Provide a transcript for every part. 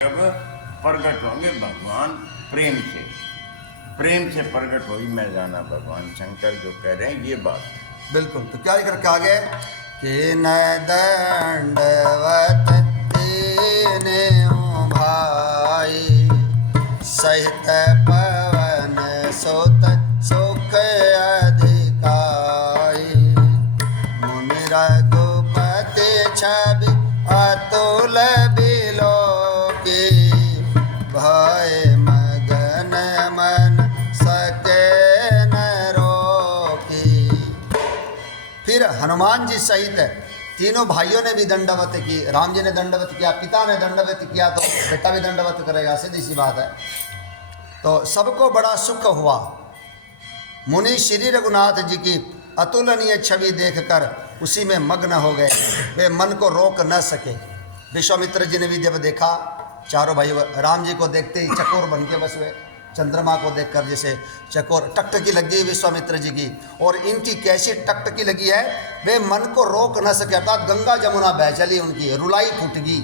जब प्रकट होंगे भगवान प्रेम से प्रकट होगी मैं जाना भगवान शंकर जो कह रहे हैं ये बात। बिल्कुल। तो क्या लिख रखा आगे कि न दंडवत दीने भाई सहित पवन सुत सुख अधिकाई मुनि रघुपति छवि अतुल बिलोकी भय मगन मन सके न रोकी। फिर हनुमान जी सहित तीनों भाइयों ने भी दंडवत की। राम जी ने दंडवत किया, पिता ने दंडवत किया, तो बेटा भी दंडवत करेगा, सीधी सी बात है। तो सबको बड़ा सुख हुआ। मुनि श्री रघुनाथ जी की अतुलनीय छवि देखकर उसी में मग्न हो गए, वे मन को रोक न सके। विश्वामित्र जी ने भी जब देखा, चारों भाई राम जी को देखते ही चकोर बन के बस हुए। चंद्रमा को देखकर जैसे चकोर टकटकी लगी है विश्वामित्र जी की, और इनकी कैसी टकटकी लगी है, वे मन को रोक न सके। अर्थात गंगा जमुना बह चली उनकी, रुलाई फूट गई।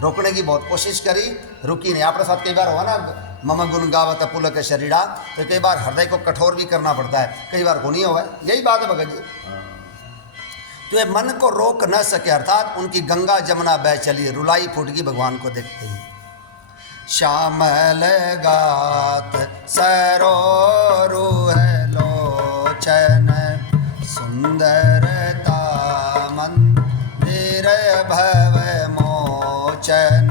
रोकने की बहुत कोशिश करी, रुकी नहीं। आपके साथ कई बार हुआ ना, मम गुण गावत पुलक शरीरा, तो कई बार हृदय को कठोर भी करना पड़ता है, कई बार गुणी हुआ है। यही बात है भगत जी। तो ये मन को रोक न सके, अर्थात उनकी गंगा जमुना बह चली, रुलाई फूट गई भगवान को देखते ही। श्यामल गात सरोरुह लोचन सुंदरता मंदिर भव मोचन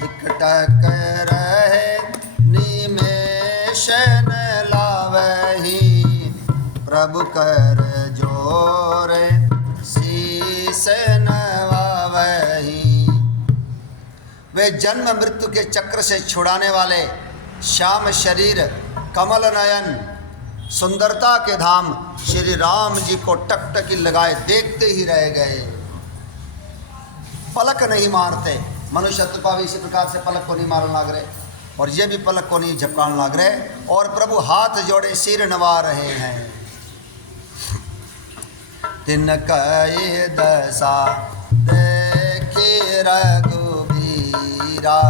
टिकटक रहे निमेशन लावही प्रभु कर जोर शीस नवावही। वे जन्म मृत्यु के चक्र से छुड़ाने वाले श्याम शरीर कमल नयन सुंदरता के धाम श्री राम जी को टकटकी लगाए देखते ही रह गए, पलक नहीं मारते। मनुष्य शत्रुपा भी इसी प्रकार से पलक को नहीं मारने लग रहे, और ये भी पलक को नहीं झपकाने लग रहे, और प्रभु हाथ जोड़े सिर नवा रहे हैं। तिनकई दशा देखी रघुबीरा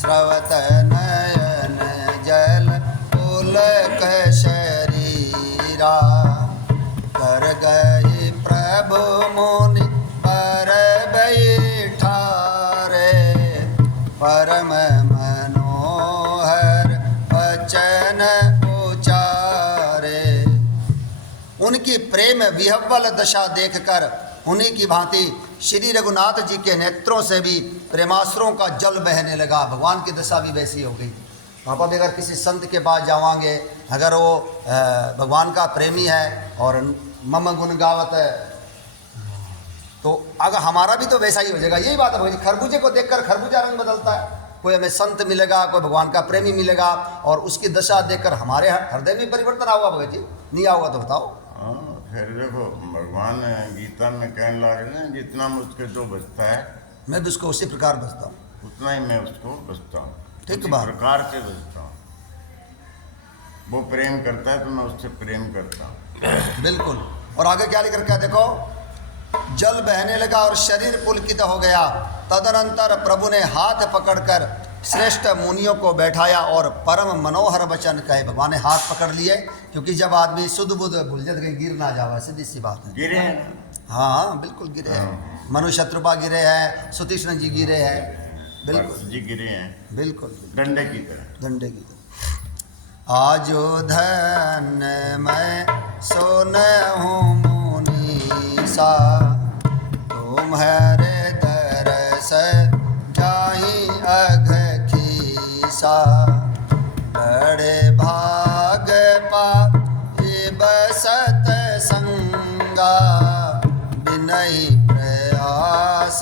स्रवत नयन जल पुलक शरीरा कर गए प्रभु मुनि पर बैठारे परम मनोहर वचन उचारे। उनकी प्रेम विह्वल दशा देखकर उन्हीं की भांति श्री रघुनाथ जी के नेत्रों से भी प्रेमाश्रों का जल बहने लगा। भगवान की दशा भी वैसी हो गई। पापा भी अगर किसी संत के पास जावांगे, अगर वो भगवान का प्रेमी है और मम गुण गावत है, तो अगर हमारा भी तो वैसा ही हो जाएगा। यही बात है भगवान जी। खरबूजे को देखकर खरबूजा रंग बदलता है। कोई हमें संत मिलेगा, कोई भगवान का प्रेमी मिलेगा, और उसकी दशा देखकर हमारे हृदय में परिवर्तन आऊगा भगत जी। नहीं आऊगा तो बताओ। फिर देखो भगवान गीता में कहने लगे ना, जितना मुझके जो बचता है मैं भी उसको उसी प्रकार बचता हूँ, उतना ही मैं उसको बचता हूँ। ठीक बात। प्रकार से बचता हूँ। वो प्रेम करता है तो मैं उससे प्रेम करता हूँ। बिल्कुल। और आगे क्या लिख रखा है देखो, जल बहने लगा और शरीर पुलकित हो गया। तदनंतर प्रभु ने हाथ पकड़कर श्रेष्ठ मुनियों को बैठाया और परम मनोहर वचन कहे। भगवान ने हाथ पकड़ लिए, क्योंकि जब आदमी शुद्ध बुद्ध भूल जाए तो गिर ना जावा, सीधी सी बात है। गिरे हैं ना? हाँ बिल्कुल गिरे हैं। मनु शत्रुपा गिरे हैं, सुतीष्ण जी गिरे हैं, बिल्कुल जी गिरे हैं, बिल्कुल डंडे की तरह, डंडे की तरह। आजो धन मैं सुनहूँ मुनीसा तुम्हारे तरस जाहि अघ खीसा बड़े भाग पाई बसत संगा बिनहि प्रयास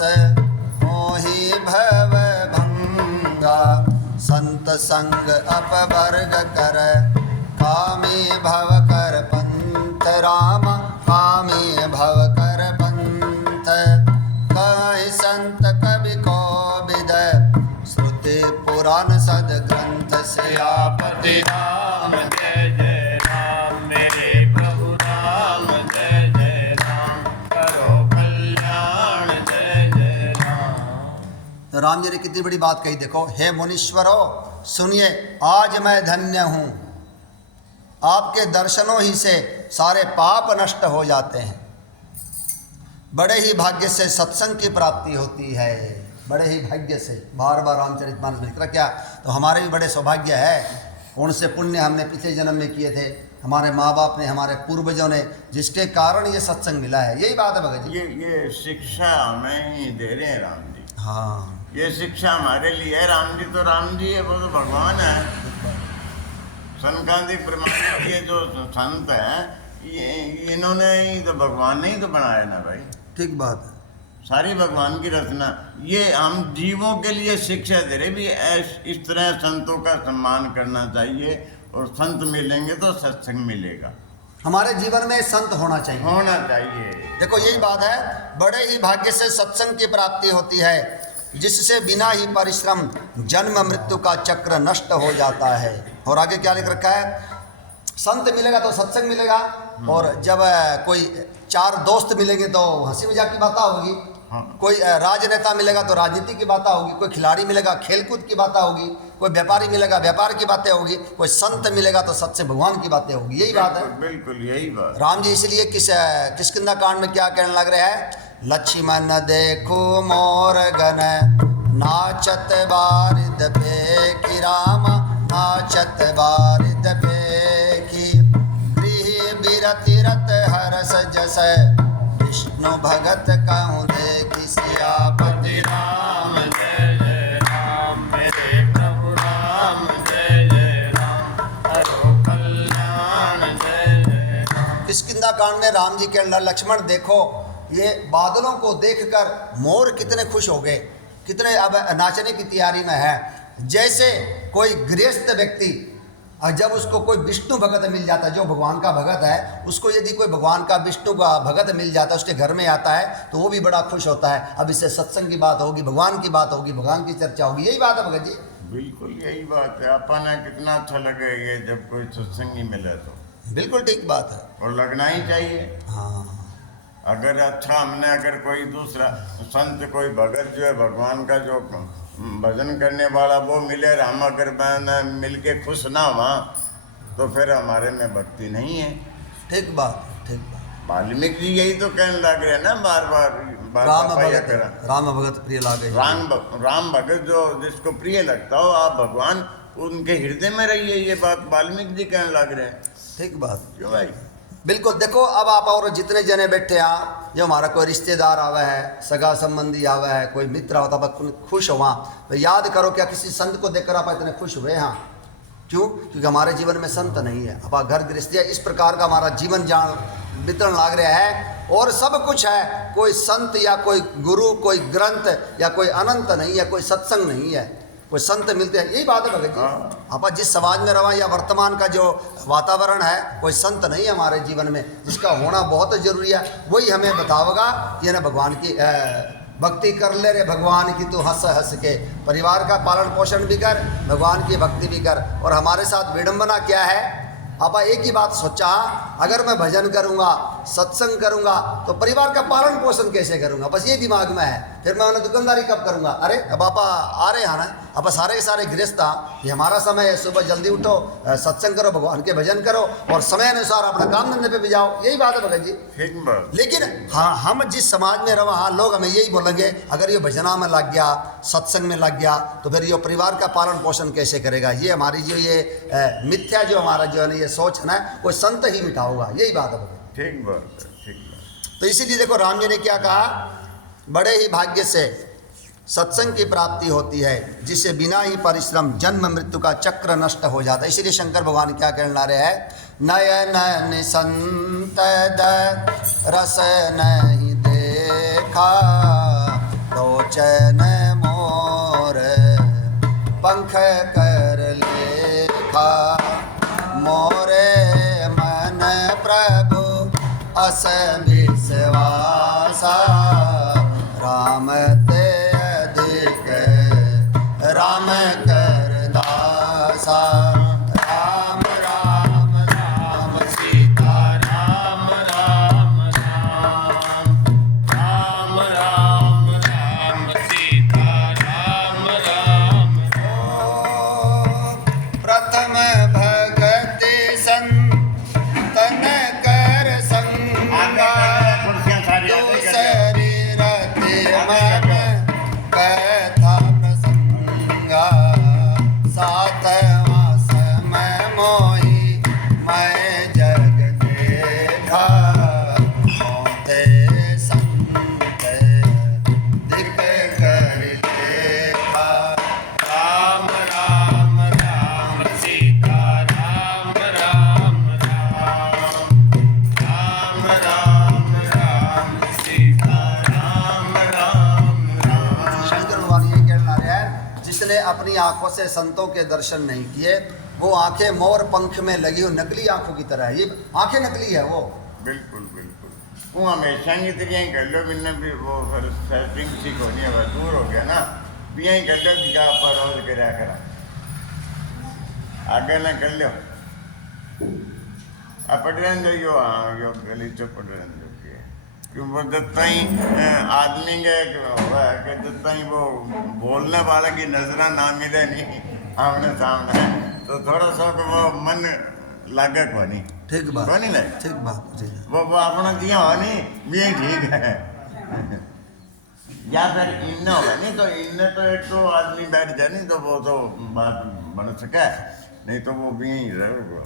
मोहि भव भंगा संत संग अपवर्ग कर कामी भव कर पंथ राम कामी भव कर पंथ कहि संत कवि को विद श्रुति पुराण सद ग्रंथ से सियापति राम जय जय राम मेरे प्रभु राम जय जय राम करो कल्याण जय जय राम। राम जी ने कितनी बड़ी बात कही, देखो, हे मुनीश्वरो सुनिए, आज मैं धन्य हूँ, आपके दर्शनों ही से सारे पाप नष्ट हो जाते हैं। बड़े ही भाग्य से सत्संग की प्राप्ति होती है, बड़े ही भाग्य से। बार बार रामचरितमानस में लिख रहा क्या, तो हमारे भी बड़े सौभाग्य है, उनसे पुण्य हमने पिछले जन्म में किए थे, हमारे माँ बाप ने, हमारे पूर्वजों ने, जिसके कारण ये सत्संग मिला है। यही बात है भगत जी। ये शिक्षा हमें ही दे रहे हैं राम जी। हाँ, ये शिक्षा हमारे लिए है। राम जी तो राम जी है, वो तो भगवान है। सनकादि प्रमाणित ये जो संत हैं, ये इन्होंने ही तो, भगवान ने ही तो बनाया ना भाई। ठीक बात है। सारी भगवान की रचना। ये हम जीवों के लिए शिक्षा दे रहे भी, इस तरह संतों का सम्मान करना चाहिए, और संत मिलेंगे तो सत्संग मिलेगा। हमारे जीवन में संत होना चाहिए, होना चाहिए। देखो यही बात है, बड़े ही भाग्य से सत्संग की प्राप्ति होती है, जिससे बिना ही परिश्रम जन्म मृत्यु का चक्र नष्ट हो जाता है। और आगे क्या लिख रखा है, संत मिलेगा तो सत्संग मिलेगा, और जब कोई चार दोस्त मिलेंगे तो हंसी मजाक की बातें होगी, कोई राजनेता मिलेगा तो राजनीति की बातें होगी, कोई खिलाड़ी मिलेगा खेलकूद की बातें होगी, कोई व्यापारी मिलेगा व्यापार की बातें होगी, कोई संत मिलेगा तो सत्य भगवान की बातें होगी। यही बात है, बिल्कुल यही बात। राम जी इसलिए किष्किंधा कांड में क्या कहने लग रहे हैं, लक्ष्मण देखो मोर गण नाचत बारिद पे की, राम नाचत बारिद पे की, गृह बिरति रत हरस जस, विष्णु भगत कहूँ देखि सियापति राम जय जय राम, मेरे प्रभु राम जय जय राम, हरो कल्याण जय जय राम। किष्किंधा कांड में राम जी के अंदर, लक्ष्मण देखो, ये बादलों को देखकर मोर कितने खुश हो गए, कितने अब नाचने की तैयारी में है। जैसे कोई गृहस्थ व्यक्ति, और जब उसको कोई विष्णु भगत मिल जाता है, जो भगवान का भगत है, उसको यदि कोई भगवान का विष्णु का भगत मिल जाता है, उसके घर में आता है, तो वो भी बड़ा खुश होता है। अब इससे सत्संग की बात होगी, भगवान की बात होगी, भगवान की चर्चा होगी। यही बात है भगत जी। बिल्कुल यही बात है। अपन है कितना अच्छा लगेगा जब कोई सत्संगी मिले तो। बिल्कुल ठीक बात है। और लगना ही चाहिए। हाँ, अगर अच्छा हमने, अगर कोई दूसरा संत, कोई भगत जो है भगवान का जो भजन करने वाला वो मिले, और हम अगर मिल के खुश ना हुआ, तो फिर हमारे में भक्ति नहीं है। ठीक बात, ठीक बात। वाल्मीकि जी यही तो कहने लग रहे हैं ना, बार बार राम भगत प्रिय लागे। राम भगत जो जिसको प्रिय लगता हो, आप भगवान उनके हृदय में रहिए, ये बात वाल्मीकि जी कहने लग रहे हैं। ठीक बात, क्यों भाई? बिल्कुल। देखो अब आप और जितने जने बैठे हैं, जो हमारा कोई रिश्तेदार आवा है, सगा संबंधी आवा है, कोई मित्र होता है, खुश हुआ तो याद करो क्या किसी संत को देखकर आप इतने खुश हुए? हाँ, क्यों? क्योंकि हमारे जीवन में संत नहीं है। अब घर गृहस्थी इस प्रकार का हमारा जीवन जान वितरण लाग रहा है, और सब कुछ है, कोई संत या कोई गुरु, कोई ग्रंथ या कोई अनंत नहीं है, कोई सत्संग नहीं है, कोई संत मिलते हैं। यही बात है भगत जी। आप जिस समाज में रहा या वर्तमान का जो वातावरण है, कोई संत नहीं है हमारे जीवन में, जिसका होना बहुत जरूरी है। वही हमें बताओगा ये ना भगवान की भक्ति कर ले रे भगवान की, तू हंस हंस के परिवार का पालन पोषण भी कर, भगवान की भक्ति भी कर। और हमारे साथ विडंबना क्या है, आप एक ही बात सोचा, अगर मैं भजन करूंगा, सत्संग करूंगा, तो परिवार का पालन पोषण कैसे करूंगा? बस ये दिमाग में है। फिर मैं उन्हें दुकानदारी कब करूंगा? अरे अब आप आ रहे हैं ना, अब सारे के सारे गृहस्थ, ये हमारा समय है, सुबह जल्दी उठो, सत्संग करो, भगवान के भजन करो, और समय अनुसार अपना काम धंधे पे भी जाओ। यही बात है भगत जी। ठीक बात। लेकिन हाँ, हम जिस समाज में रहा, हाँ, लोग हमें यही बोलेंगे, अगर ये भजना में लग गया, सत्संग में लग गया, तो फिर ये परिवार का पालन पोषण कैसे करेगा? ये हमारी जो ये मिथ्या जो हमारा जो है ना ये सोच है ना, कोई संत ही मिटा होगा। यही बात है भगत। ठीक बात है, ठीक बात। तो इसीलिए देखो राम जी ने क्या कहा, बड़े ही भाग्य से सत्संग की प्राप्ति होती है, जिससे बिना ही परिश्रम जन्म मृत्यु का चक्र नष्ट हो जाता है। इसीलिए शंकर भगवान क्या कहने ला रहे हैं, नयन निसंत रस नहीं देखा, लोचन मोर पंख कर लेखा, मोरे मन प्रभु अस विश्वासा, राम ते अधिक राम कर दासा, राम राम राम सीता राम राम राम, राम राम राम सीता राम अपनी आंखों से संतों के दर्शन नहीं किए, वो आंखें मोर पंख में लगी हो नकली आंखों की तरह है। ये आंखें नकली है वो। बिल्कुल बिल्कुल। वो हमेशा की तरह यहीं कर लो, बिना भी वो फिर सेटिंग ठीक होनी है, दूर हो गया ना, भी यहीं कर लो, दिखा पर रोज गिरा करा आगे ना कर लो। अब पढ़ रहे हैं यो, हाँ यो गली तो पढ़ रहे हैं कि वो जितना ही आदमी के हुआ है कि जितना ही वो बोलने वाला की नजरा ना मिले नहीं आमने सामने, तो थोड़ा सा वो मन लागे को नहीं। ठीक बात, नहीं लगे, ठीक बात जी। वो अपना दिया हो नहीं भी यही ठीक है। या फिर इन्ना होगा नहीं तो इनने तो एक तो आदमी बैठ जाए नहीं तो वो तो बात बन सके, नहीं तो वो भी यहीं रहेगा।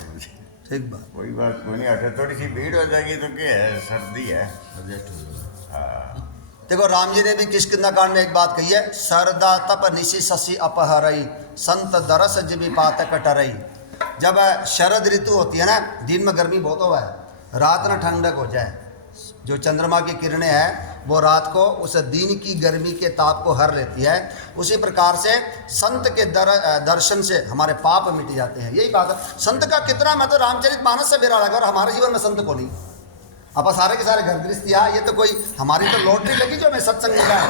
ठीक बात, कोई बात कोई नहीं, अगर थोड़ी सी भीड़ हो जाएगी तो क्या है, सर्दी है। हाँ। देखो राम जी ने भी किष्किंधा कांड में एक बात कही है, सरदा तप निशि शशि अपहरई संत दरस जिबि पात कटरई। जब शरद ऋतु होती है ना, दिन में गर्मी बहुत हुआ है, रात ना ठंडक हो जाए, जो चंद्रमा की किरणें हैं वो रात को उस दिन की गर्मी के ताप को हर लेती है। उसी प्रकार से संत के दर्शन से हमारे पाप मिट जाते हैं। यही बात है। संत का कितना, मैं तो रामचरितमानस से बेरा लगा और हमारे जीवन में संत को नहीं। अब सारे के सारे घर गृहस्थियाँ, ये तो कोई हमारी तो लॉटरी लगी जो हमें सत्संग मिला है।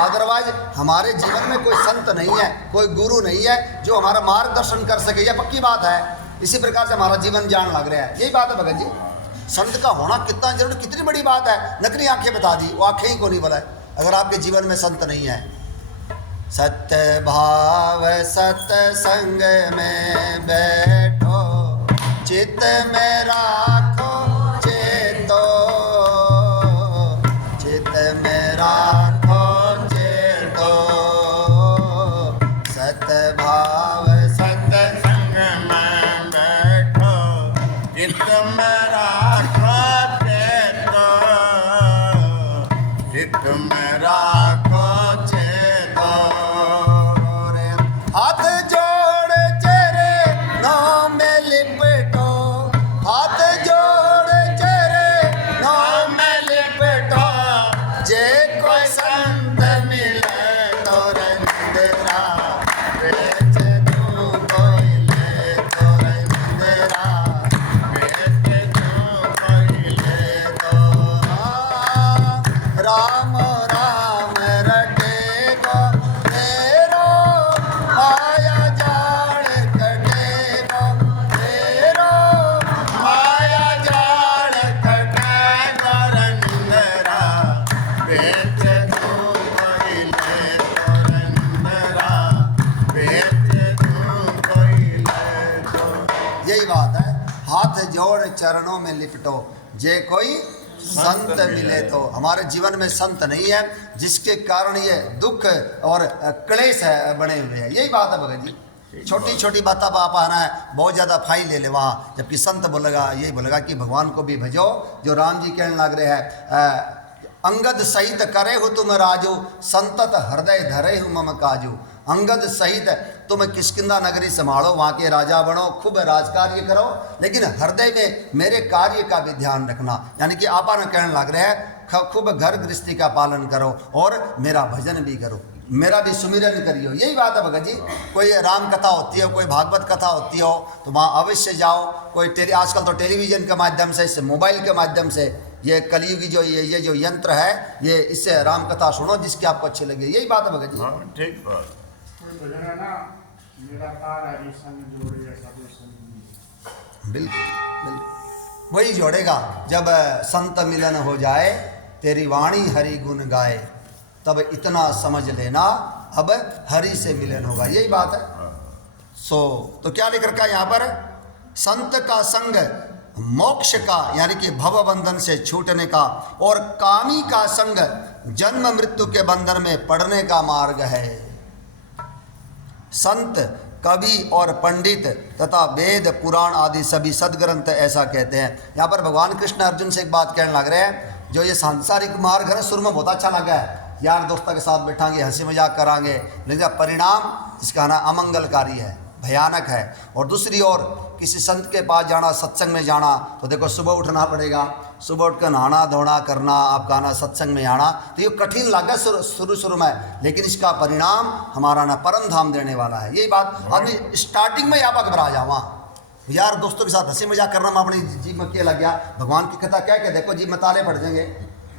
अदरवाइज हमारे जीवन में कोई संत नहीं है, कोई गुरु नहीं है जो हमारा मार्गदर्शन कर सके, यह पक्की बात है। इसी प्रकार से हमारा जीवन जान लग रहा है। यही बात है भगत जी, संत का होना कितना जरूरी, कितनी बड़ी बात है। नकली आंखें बता दी, वो आंखें ही को नहीं बताए अगर आपके जीवन में संत नहीं है। सत्य भाव सत्संग में बैठो, चित्त में राखो चेतो, चित्त में राखो चेतो। सत्य भाव सत्संग में बैठो, चित्त में राखो चेतो, चित्त में राखो चेतो। हाथ जोड़ चरणों में लिपटो, हाथ जोड़ चरणों में लिपटो। जे कोई संत मिले तो रंदरा बेच दूं, कोई ले तो रंदरा बेच दूं, कोई ले तो। राम राम रटेगो तेरो, माया जाल कटेगो तेरो, माया जाल कटेगो रंदरा बेच दूं, कोई ले तो रंदरा बेच दूं, कोई ले तो। यही बात है। हाथ जोड़ चरणों में लिपटो, जे कोई संत मिले तो। हमारे जीवन में संत नहीं है, जिसके कारण ये दुख और क्लेश है बने हुए हैं। यही बात है भगत जी। छोटी छोटी बात आप आना है, बहुत ज़्यादा फाइन ले ले वहाँ, जबकि संत बोलेगा, यही बोलेगा कि भगवान को भी भजो। जो राम जी कहने लग रहे हैं, अंगद सहित करे हो तुम राजू, संतत हृदय धरे हो मम काजू। अंगद सहित तुम किष्किंधा नगरी संभालो, वहाँ के राजा बनो, खूब राजकार्य करो, लेकिन हृदय में मेरे कार्य का भी ध्यान रखना। यानी कि आपा ने कहने लग रहे हैं, खूब घर गृहस्थी का पालन करो और मेरा भजन भी करो, मेरा भी सुमिरन करियो। यही बात है भगत जी। कोई राम कथा होती है, कोई भागवत कथा होती हो तो वहाँ अवश्य जाओ। कोई आजकल तो टेलीविजन के माध्यम से, इससे मोबाइल के माध्यम से, ये कलयुगी जो ये जो यंत्र है, ये इससे राम कथा सुनो जिसकी आपको अच्छी लगे। यही बात है भगत जी। हाँ ठीक बात। कोई भजन है ना, मेरा तार हरि संग जोड़े ऐसा कोई संग नहीं। बिल्कुल बिल्कुल वही जोड़ेगा। जब संत मिलन हो जाए, तेरी वाणी हरि गुण गाए, तब इतना समझ लेना अब हरि से मिलन होगा। यही बात है। तो क्या लिख रखा है यहाँ पर, संत का संग मोक्ष का, यानी कि भव बंधन से छूटने का, और कामी का संग जन्म मृत्यु के बंधन में पड़ने का मार्ग है। संत, कवि और पंडित तथा वेद पुराण आदि सभी सदग्रंथ ऐसा कहते हैं। यहाँ पर भगवान कृष्ण अर्जुन से एक बात कहने लग रहे हैं, जो ये सांसारिक मार्ग है शुरू में बहुत अच्छा लगा है, यार दोस्तों के साथ बैठांगे, हंसी मजाक करांगे, लेकिन परिणाम इसका ना अमंगलकारी है, भयानक है। और दूसरी ओर किसी संत के पास जाना, सत्संग में जाना, तो देखो सुबह उठना पड़ेगा, सुबह उठ कर नहाना धोना करना, आपका आना सत्संग में आना, तो ये कठिन लगा शुरू शुरू में, लेकिन इसका परिणाम हमारा ना परम धाम देने वाला है। यही बात आदमी स्टार्टिंग में यहाँ पर घबरा जावा, यार दोस्तों के साथ हंसी मजाक करना मैं अपनी जीव में क्या लग गया, भगवान की कथा क्या क्या देखो जीव में ताले पड़ जाएंगे।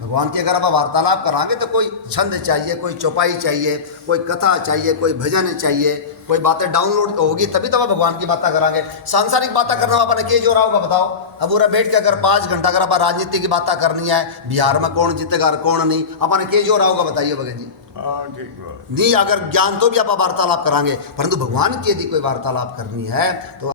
भगवान की अगर आप वार्तालाप कराएंगे तो कोई छंद चाहिए, कोई चौपाई चाहिए, कोई कथा चाहिए, कोई भजन चाहिए, कोई बातें डाउनलोड होगी तभी तो आप भगवान की बातें कराएंगे। सांसारिक बातें करना अपने के जो रहा होगा बताओ। अब पूरा बैठ के अगर 5 घंटा अगर आप राजनीति की बातें करनी है, बिहार में कौन जीतेगा कौन नहीं, अपने के जो रहा होगा बताइए भगत जी। हाँ ठीक है। नहीं अगर ज्ञान तो भी आप वार्तालाप कराएंगे, परंतु भगवान की यदि कोई वार्तालाप करनी है तो